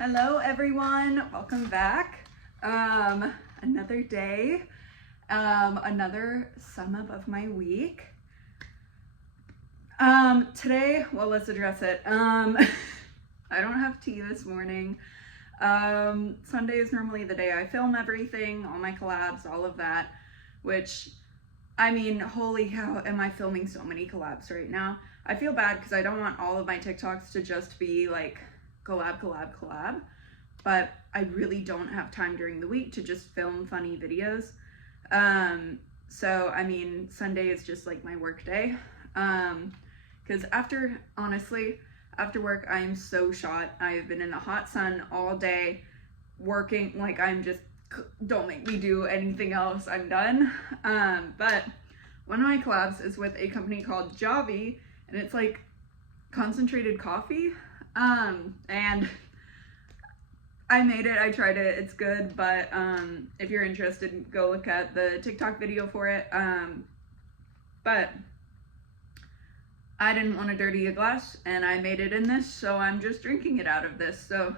Hello everyone, welcome back. Another day, another sum up of my week. Today, well, let's address it. I don't have tea this morning. Sunday is normally the day I film everything, all my collabs, all of that, which, I mean, holy cow, am I filming so many collabs right now? I feel bad because I don't want all of my TikToks to just be like collab, but I really don't have time during the week to just film funny videos. So I mean, Sunday is just like my work day, because after work I am so shot. I've been in the hot sun all day working, like I'm just, don't make me do anything else, I'm done. But one of my collabs is with a company called Javy, and it's like concentrated coffee. And I made it, I tried it, it's good, but if you're interested, go look at the TikTok video for it. But I didn't want to dirty a glass, and I made it in this, so I'm just drinking it out of this, so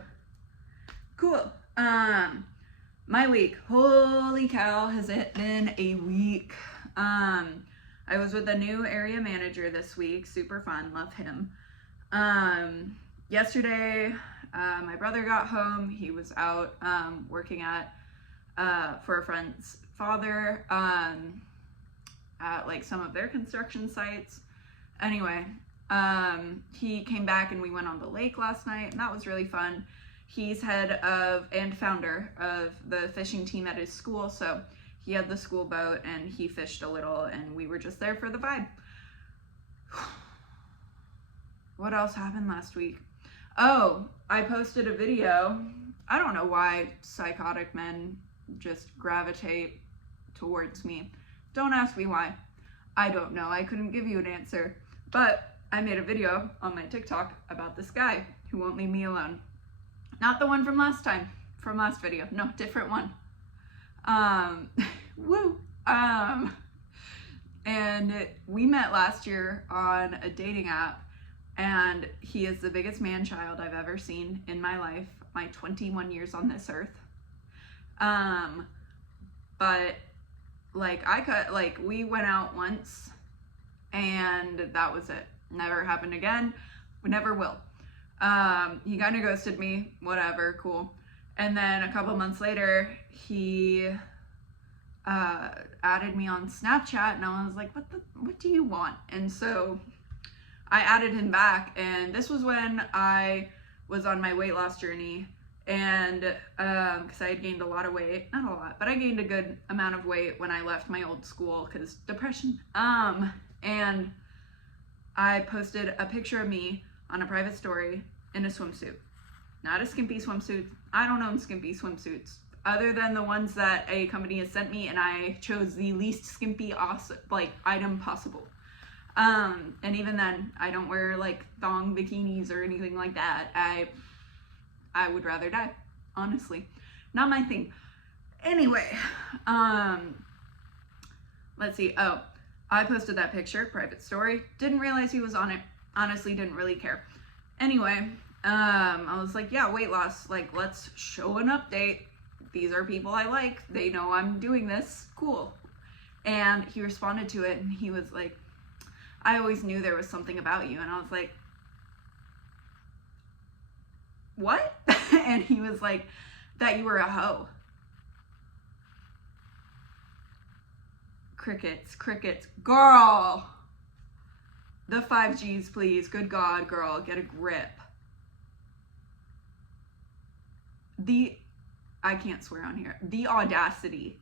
cool. My week, holy cow, has it been a week. I was with a new area manager this week, super fun, love him. Yesterday, my brother got home. He was out working at for a friend's father at like some of their construction sites. Anyway, he came back and we went on the lake last night, and that was really fun. He's head of and founder of the fishing team at his school, so he had the school boat and he fished a little, and we were just there for the vibe. What else happened last week? Oh, I posted a video. I don't know why psychotic men just gravitate towards me. Don't ask me why. I don't know. I couldn't give you an answer. But I made a video on my TikTok about this guy who won't leave me alone. Not the one from last video. No, different one. Woo. And we met last year on a dating app. And he is the biggest man-child I've ever seen in my life, my 21 years on this earth. But like we went out once and that was it. Never happened again. We never will. He kind of ghosted me, whatever, cool. And then a couple months later, he added me on Snapchat, and I was like, what do you want? And so I added him back, and this was when I was on my weight loss journey, and because I had gained a lot of weight, not a lot, but I gained a good amount of weight when I left my old school because depression. And I posted a picture of me on a private story in a swimsuit, not a skimpy swimsuit. I don't own skimpy swimsuits other than the ones that a company has sent me, and I chose the least skimpy item possible. And even then, I don't wear like thong bikinis or anything like that. I would rather die, honestly. Not my thing. Anyway, let's see. Oh, I posted that picture, private story. Didn't realize he was on it. Honestly, didn't really care. Anyway, I was like, yeah, weight loss. Like, let's show an update. These are people I like. They know I'm doing this. Cool. And he responded to it, and he was like, I always knew there was something about you. And I was like, what? And he was like, that you were a hoe. Crickets. Girl! The 5Gs, please. Good God, girl, get a grip. I can't swear on here. The audacity.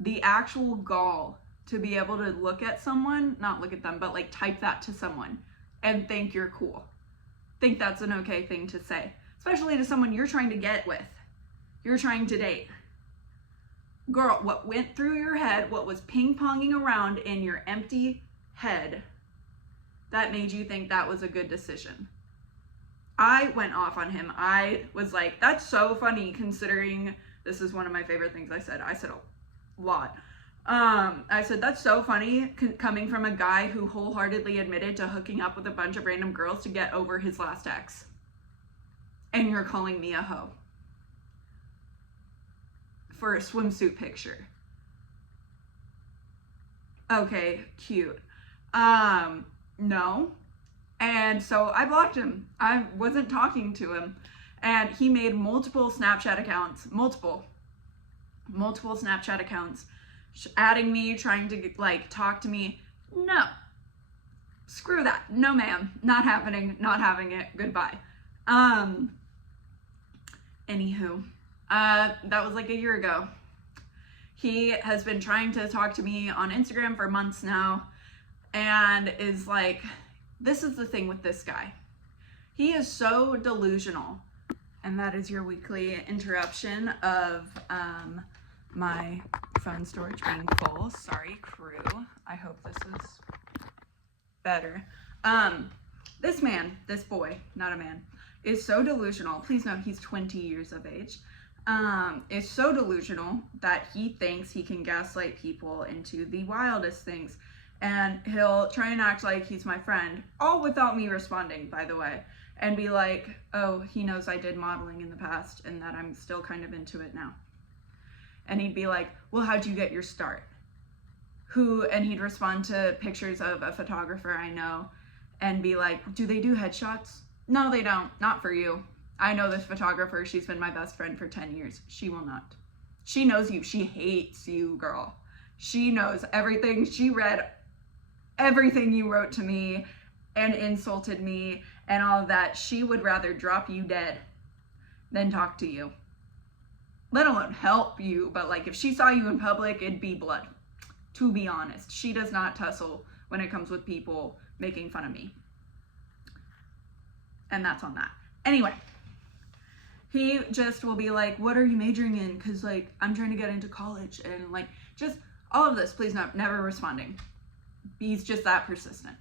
The actual gall to be able to look at someone, not look at them, but like type that to someone and think you're cool. Think that's an okay thing to say, especially to someone you're trying to get with, you're trying to date. Girl, what went through your head, what was ping-ponging around in your empty head that made you think that was a good decision? I went off on him. I was like, that's so funny considering this is one of my favorite things I said. I said a lot. I said, that's so funny coming from a guy who wholeheartedly admitted to hooking up with a bunch of random girls to get over his last ex. and you're calling me a hoe for a swimsuit picture. Okay, cute. No. And so I blocked him. I wasn't talking to him. And he made multiple Snapchat accounts, multiple Snapchat accounts, adding me, trying to like talk to me. No. Screw that. No, ma'am. Not happening. Not having it. Goodbye. Anywho, that was like a year ago. He has been trying to talk to me on Instagram for months now, and is like, this is the thing with this guy. He is so delusional. And that is your weekly interruption of my phone storage being full. Sorry, crew. I hope this is better. This boy, not a man, is so delusional. Please note he's 20 years of age. Is so delusional that he thinks he can gaslight people into the wildest things. And he'll try and act like he's my friend, all without me responding, by the way, and be like, oh, he knows I did modeling in the past and that I'm still kind of into it now. And he'd be like, well, how'd you get your start? And he'd respond to pictures of a photographer I know and be like, do they do headshots? No, they don't. Not for you. I know this photographer. She's been my best friend for 10 years. She will not. She knows you. She hates you, girl. She knows everything. She read everything you wrote to me and insulted me and all of that. She would rather drop you dead than talk to you. Let alone help you. But like if she saw you in public, it'd be blood. To be honest, she does not tussle when it comes with people making fun of me. And that's on that. Anyway, he just will be like, what are you majoring in? Because like I'm trying to get into college and like just all of this. Please never responding. He's just that persistent.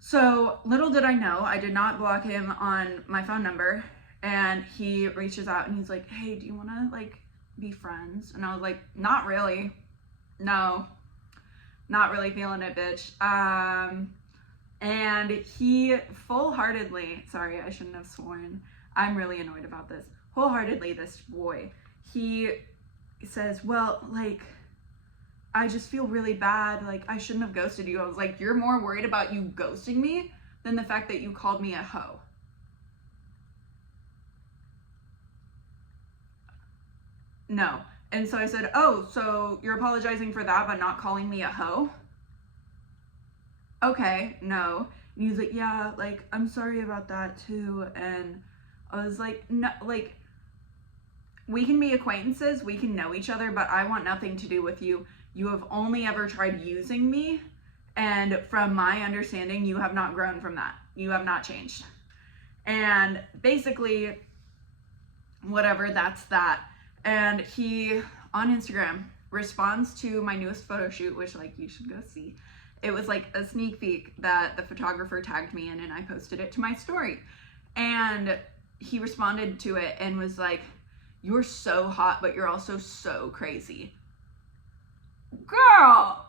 So little did I know, I did not block him on my phone number, and he reaches out and he's like, hey, do you want to like be friends? And I was like, not really. No, not really feeling it, bitch. And he full-heartedly, sorry, I shouldn't have sworn. I'm really annoyed about this. Wholeheartedly, this boy, he says, well, like, I just feel really bad. Like, I shouldn't have ghosted you. I was like, you're more worried about you ghosting me than the fact that you called me a hoe. No. And so I said, oh, so you're apologizing for that, but not calling me a hoe? Okay, no. And he was like, yeah, like, I'm sorry about that too. And I was like, no, like, we can be acquaintances, we can know each other, but I want nothing to do with you. You have only ever tried using me, and from my understanding, you have not grown from that. You have not changed. And basically, whatever, that's that. And he, on Instagram, responds to my newest photo shoot, which, like, you should go see. It was, like, a sneak peek that the photographer tagged me in, and I posted it to my story. And he responded to it and was like, you're so hot, but you're also so crazy. Girl!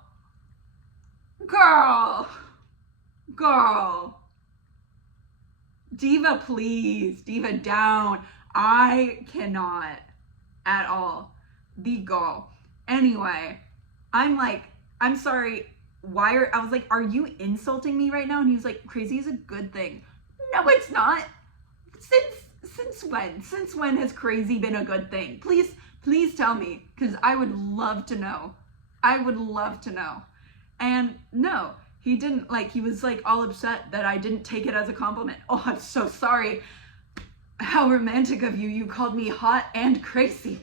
Diva, please. Diva down. I cannot at all. The gall. Anyway, I'm like, I'm sorry. I was like, are you insulting me right now? And he was like, crazy is a good thing. No, it's not. Since when? Since when has crazy been a good thing? Please tell me, because I would love to know. I would love to know. And no, he didn't, like, he was like all upset that I didn't take it as a compliment. Oh, I'm so sorry. How romantic of you. You called me hot and crazy.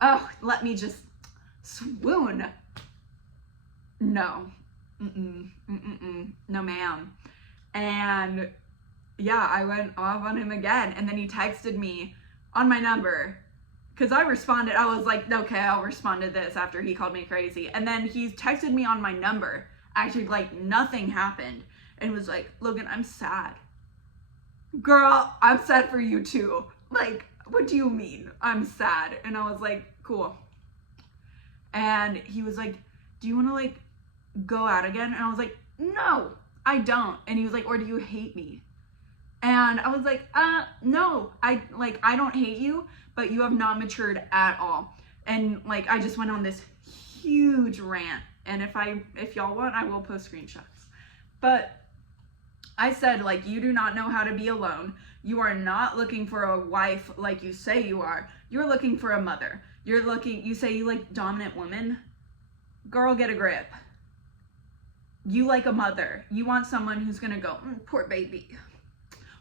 Oh, let me just swoon. No. No, ma'am. And yeah, I went off on him again. And then he texted me on my number. Because I responded, I was like, okay, I'll respond to this after he called me crazy. And then he texted me on my number, actually like nothing happened, and was like, Logan, I'm sad. Girl, I'm sad for you too. Like, what do you mean? I'm sad. And I was like, cool. And he was like, do you want to like go out again? And I was like, no, I don't. And he was like, or do you hate me? And I was like, no, I don't hate you, but you have not matured at all. And like, I just went on this huge rant. And if y'all want, I will post screenshots. But I said, like, you do not know how to be alone. You are not looking for a wife like you say you are. You're looking for a mother. You say you like dominant women. Girl, get a grip. You like a mother. You want someone who's gonna go, poor baby.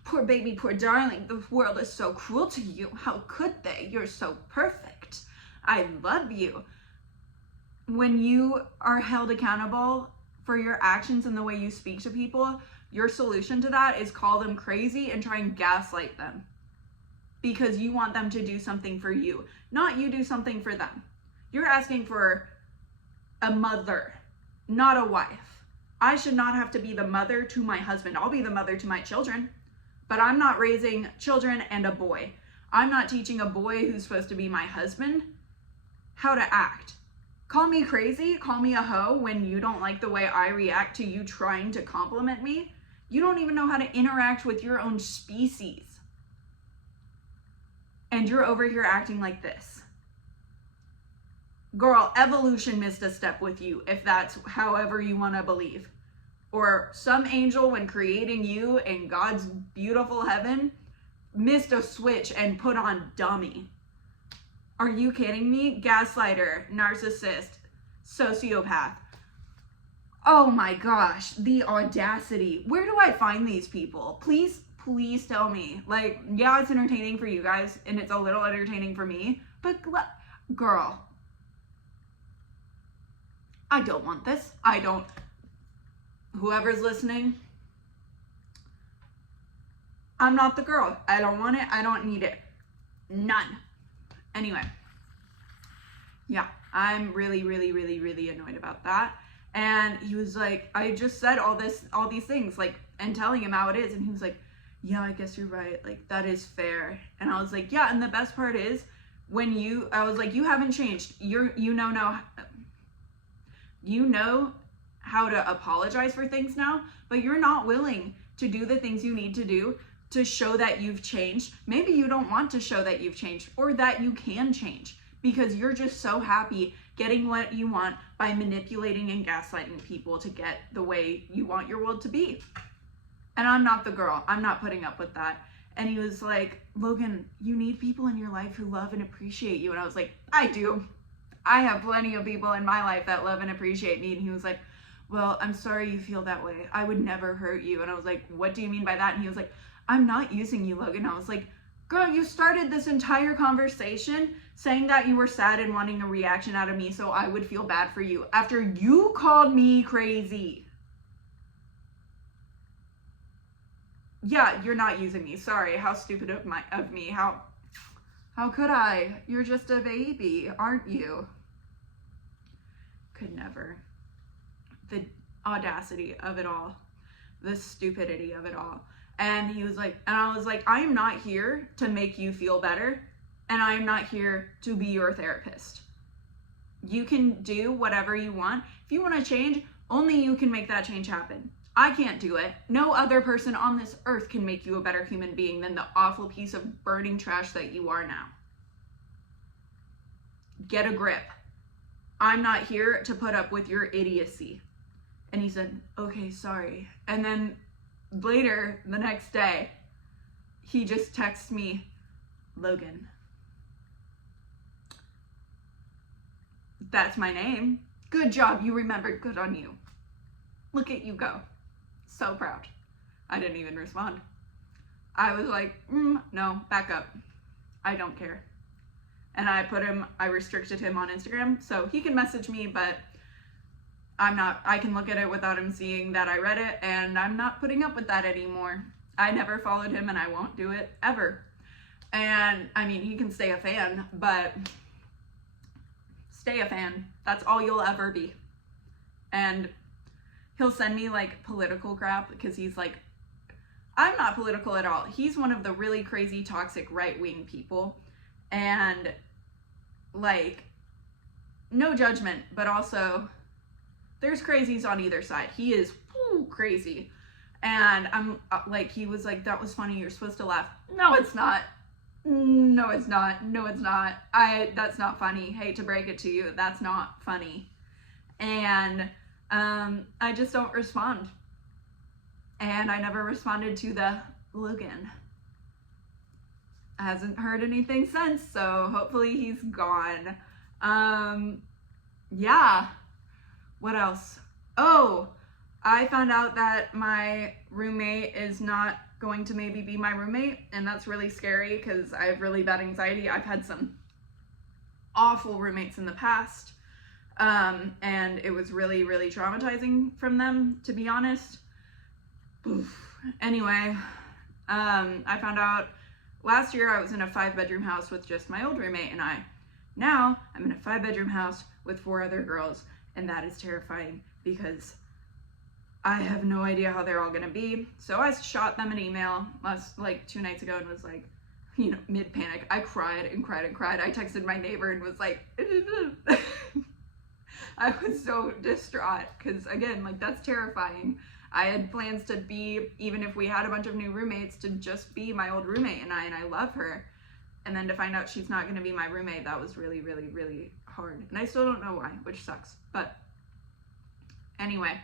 Poor baby, poor darling. The world is so cruel to you. How could they? You're so perfect. I love you. When you are held accountable for your actions and the way you speak to people, your solution to that is call them crazy and try and gaslight them. Because you want them to do something for you, not you do something for them. You're asking for a mother, not a wife. I should not have to be the mother to my husband. I'll be the mother to my children, but I'm not raising children and a boy. I'm not teaching a boy who's supposed to be my husband how to act. Call me crazy, call me a hoe when you don't like the way I react to you trying to compliment me. You don't even know how to interact with your own species. And you're over here acting like this. Girl, evolution missed a step with you, if that's however you want to believe. Or some angel, when creating you in God's beautiful heaven, missed a switch and put on dummy. Are you kidding me? Gaslighter, narcissist, sociopath. Oh my gosh, the audacity. Where do I find these people? Please tell me. Like, yeah, it's entertaining for you guys, and it's a little entertaining for me, but girl, I don't want this. Whoever's listening, I'm not the girl. I don't want it. I don't need it. None. Anyway, yeah, I'm really, really, really, really annoyed about that. And he was like, I just said all these things, like, and telling him how it is. And he was like, yeah, I guess you're right. Like, that is fair. And I was like, yeah. And the best part is I was like, you haven't changed. You know how to apologize for things now, but you're not willing to do the things you need to do to show that you've changed. Maybe you don't want to show that you've changed or that you can change because you're just so happy getting what you want by manipulating and gaslighting people to get the way you want your world to be. And I'm not the girl. I'm not putting up with that. And he was like, Logan, you need people in your life who love and appreciate you. And I was like, I do. I have plenty of people in my life that love and appreciate me. And he was like, well, I'm sorry you feel that way. I would never hurt you. And I was like, what do you mean by that? And he was like, I'm not using you, Logan. I was like, girl, you started this entire conversation saying that you were sad and wanting a reaction out of me so I would feel bad for you after you called me crazy. Yeah, you're not using me. Sorry, how stupid of me. How could I? You're just a baby, aren't you? Could never. The audacity of it all. The stupidity of it all. And he was like, and I was like, I am not here to make you feel better, and I am not here to be your therapist. You can do whatever you want. If you want to change, only you can make that change happen. I can't do it. No other person on this earth can make you a better human being than the awful piece of burning trash that you are now. Get a grip. I'm not here to put up with your idiocy. And he said, okay, sorry. And then later, the next day, he just texts me, Logan. That's my name. Good job, you remembered. Good on you. Look at you go. So proud. I didn't even respond. I was like, no, back up. I don't care. And I restricted him on Instagram, so he can message me, but I can look at it without him seeing that I read it, and I'm not putting up with that anymore. I never followed him, and I won't do it ever. And I mean, he can stay a fan, but stay a fan. That's all you'll ever be. And he'll send me like political crap because he's like, I'm not political at all. He's one of the really crazy, toxic, right-wing people. And like, no judgment, but also there's crazies on either side. He is crazy. And I'm like, he was like, that was funny, you're supposed to laugh. No, it's not. No, it's not. No, it's not. That's not funny. Hate to break it to you, that's not funny. And I just don't respond. And I never responded to the Logan. I hasn't heard anything since, so hopefully he's gone. Yeah. What else? Oh, I found out that my roommate is not going to maybe be my roommate, and that's really scary because I have really bad anxiety. I've had some awful roommates in the past, and it was really, really traumatizing from them, to be honest. Oof. Anyway, I found out last year I was in a 5-bedroom house with just my old roommate and I. Now I'm in a 5-bedroom house with 4 other girls, and that is terrifying because I have no idea how they're all gonna be. So I shot them an email like 2 nights ago and was like, you know, mid-panic. I cried and cried and cried. I texted my neighbor and was like, I was so distraught because, again, like, that's terrifying. I had plans to be, even if we had a bunch of new roommates, to just be my old roommate and I love her. And then to find out she's not gonna be my roommate, that was really, really, really hard. And I still don't know why, which sucks. But anyway,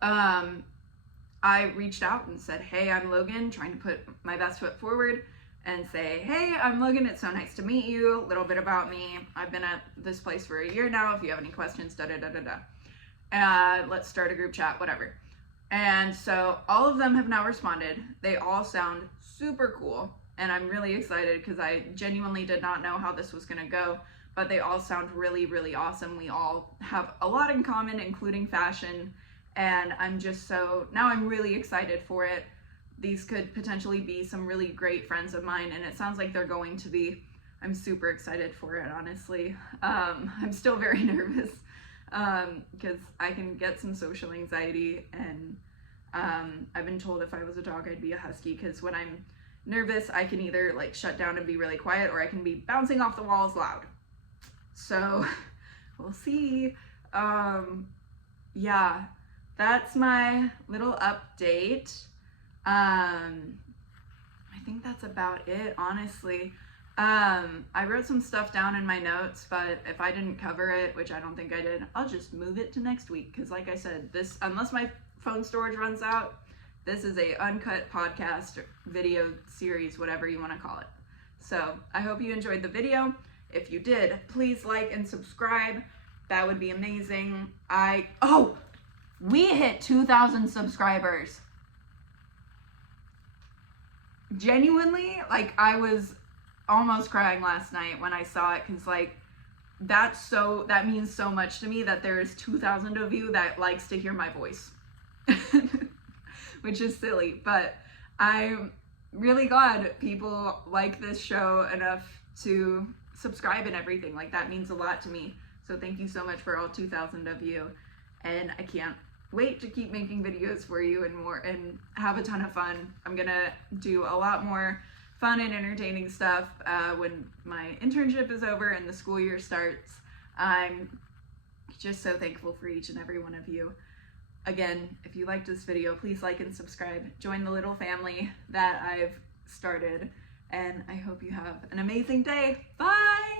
I reached out and said, hey, I'm Logan, trying to put my best foot forward and say, hey, I'm Logan, it's so nice to meet you, a little bit about me. I've been at this place for a year now. If you have any questions, let's start a group chat, whatever. And so all of them have now responded. They all sound super cool, and I'm really excited because I genuinely did not know how this was gonna go, but they all sound really, really awesome. We all have a lot in common, including fashion, and I'm just now I'm really excited for it. These could potentially be some really great friends of mine, and it sounds like they're going to be. I'm super excited for it, honestly. I'm still very nervous because I can get some social anxiety, and I've been told if I was a dog I'd be a husky, because when I'm nervous I can either like shut down and be really quiet, or I can be bouncing off the walls loud. So we'll see. Yeah, that's my little update. I think that's about it, honestly. I wrote some stuff down in my notes, but if I didn't cover it, which I don't think I did, I'll just move it to next week. Because like I said, unless my phone storage runs out, this is a uncut podcast video series, whatever you want to call it. So I hope you enjoyed the video. If you did, please like and subscribe. That would be amazing. We hit 2,000 subscribers. Genuinely, like, I was almost crying last night when I saw it, because like that means so much to me that there's 2,000 of you that likes to hear my voice. Which is silly, but I'm really glad people like this show enough to subscribe and everything. Like, that means a lot to me. So thank you so much for all 2,000 of you, and I can't wait to keep making videos for you and more, and have a ton of fun. I'm gonna do a lot more fun and entertaining stuff when my internship is over and the school year starts. I'm just so thankful for each and every one of you. Again, if you liked this video, please like and subscribe. Join the little family that I've started, and I hope you have an amazing day. Bye!